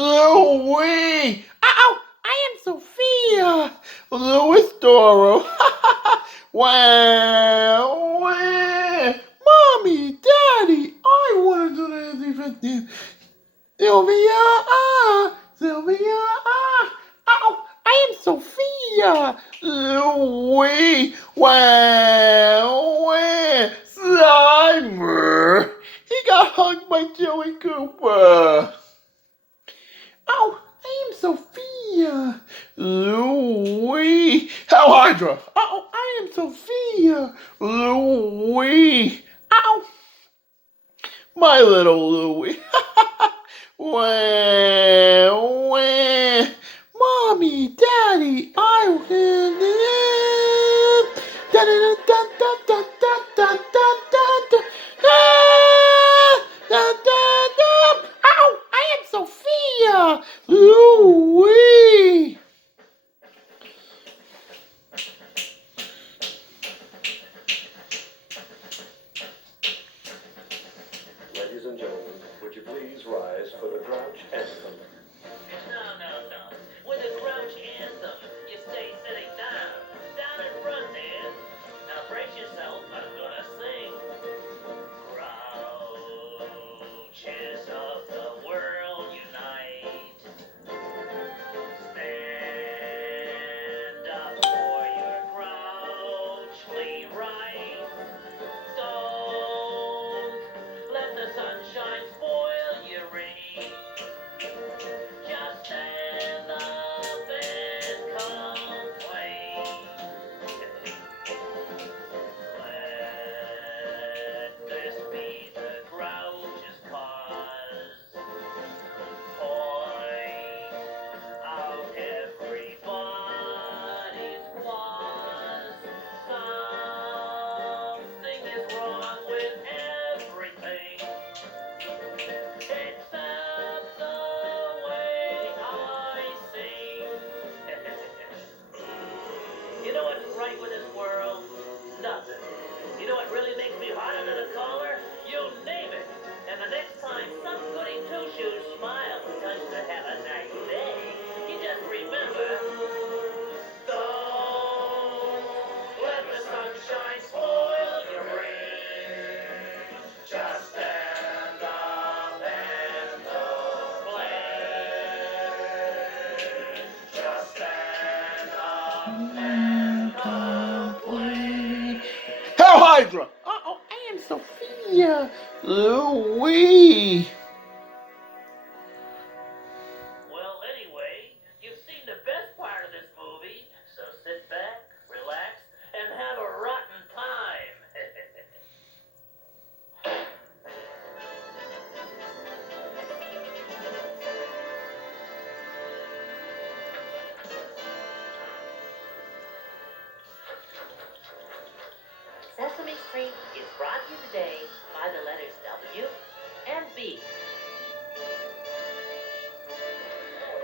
Louie! Ow! I am Sophia! Louis Doro! Wow! Wow! Mommy! Daddy! I want to do this with you! Sylvia! Ah! Sylvia! Ah! Ow! I am Sophia! Louie! Wow! Wow! Slimer! He got hugged by Joey Cooper! Oh, I am Sophia. Louie. Hell Hydra. Oh, I am Sophia. Louie. Ow. My little Louie. Wah, wah. Mommy, Daddy, I will. Da da da da da da da da da da. Da da da da. Ow! I am Sophia. Louie. Ladies and gentlemen, would you please rise for the grouch anthem? No. With a grouch anthem, you stay sitting down. Down in front, man. Now brace yourself, I'm gonna sing. Grouches of the world unite. Stand up for your grouchly rights. Don't let the sunshine spoil your rain. Just stand up and complain. Let this be the grouch's cause. Point out everybody's flaws. Something is wrong with everything. Except the way I sing. You know what's right with this world? Nothing. You know what really makes me hot under the collar? You name it. And the next time some goody two-shoes smiles and tells you to have a nice day, you just remember, don't let the sunshine spoil your rain. Just stand up and complain. Just stand up and complain. Hell Hydra. Oh, I am Sophia. Louie. Well, anyway, you've seen the best part of this movie, so sit back, relax, and have a rotten time. Sesame Street is brought to you today by the letters W and B.